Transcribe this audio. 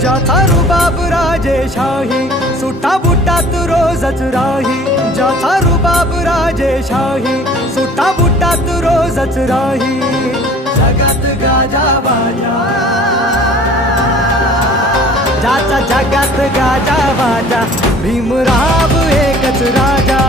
ज्याचा रुबाब राजेशाही, सुटा बुटात रोजच राही. ज्याचा रुबाब राजेशाही, सुटा बुटात रोजच राही. जगात गाजा बाजा, ज्याचा जगात गाजा बाजा, भीमराव एकच राजा.